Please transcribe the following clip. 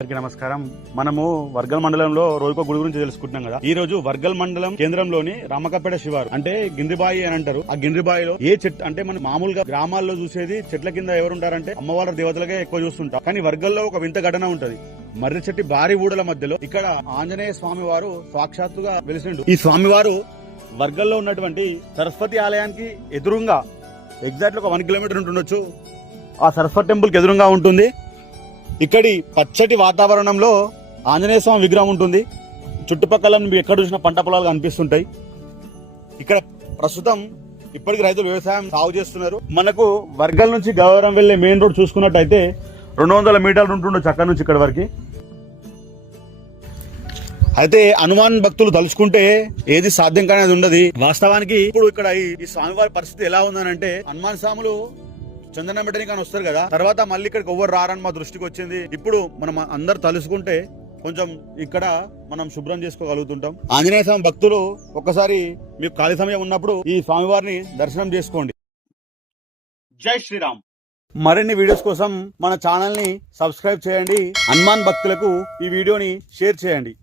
అందరికీ నమస్కారం. మనము వర్గల్ మండలంలో రోజుకో గుడి గురించి తెలుసుకుంటున్నాం కదా. ఈ రోజు వర్గల్ మండలం కేంద్రంలోని రామకపేట శివారు అంటే గింద్రిబాయి అని అంటారు. ఆ గింద్రిబాయిలో ఏ చెట్టు అంటే మనం మామూలుగా గ్రామాల్లో చూసేది చెట్ల కింద ఎవరుంటారంటే అమ్మవారి దేవతలకే ఎక్కువ చూస్తుంటాం. కానీ వర్గల్లో ఒక వింత ఘటన ఉంటది. మర్రి చెట్టు భారీ ఊడల మధ్యలో ఇక్కడ ఆంజనేయ స్వామి వారు సాక్షాత్తుగా వెలిసిండు. ఈ స్వామివారు వర్గల్లో ఉన్నటువంటి సరస్వతి ఆలయానికి ఎదురుగా ఎగ్జాక్ట్ ఒక 1 కిలోమీటర్ ఉంటుండొచ్చు. ఆ సరస్వతి టెంపుల్ కి ఎదురుగా ఉంటుంది. ఇక్కడి పచ్చటి వాతావరణంలో ఆంజనేయ స్వామి విగ్రహం ఉంటుంది. చుట్టుపక్కల ఎక్కడ చూసిన పంట పొలాలు కనిపిస్తుంటాయి. ఇక్కడ ప్రస్తుతం ఇప్పటికి రైతులు వ్యవసాయం సాగు చేస్తున్నారు. మనకు వర్గల్ నుంచి గవరం వెళ్లే మెయిన్ రోడ్ చూసుకున్నట్టయితే 200 మీటర్లు ఉంటుండొచ్చు అక్కడ నుంచి ఇక్కడ వరకు. అయితే హనుమాన్ భక్తులు తలుచుకుంటే ఏది సాధ్యం కానేది ఉండదు. వాస్తవానికి ఇప్పుడు ఇక్కడ ఈ స్వామివారి పరిస్థితి ఎలా ఉందనంటే హనుమాన్ స్వాములు చందనం పెట్టడానికి కానీ వస్తారు కదా, తర్వాత మళ్ళీ ఇక్కడికి ఎవ్వరు రారని మా దృష్టికి వచ్చింది. ఇప్పుడు మనం అందరు తలుసుకుంటే కొంచెం ఇక్కడ మనం శుభ్రం చేసుకోగలుగుతుంటాం. ఆంజనేయ స్వామి భక్తులు ఒక్కసారి మీకు ఖాళీ సమయం ఉన్నప్పుడు ఈ స్వామివారిని దర్శనం చేసుకోండి. జై శ్రీరామ్. మరిన్ని వీడియోస్ కోసం మన ఛానల్ ని సబ్స్క్రైబ్ చేయండి. హనుమాన్ భక్తులకు ఈ వీడియోని షేర్ చేయండి.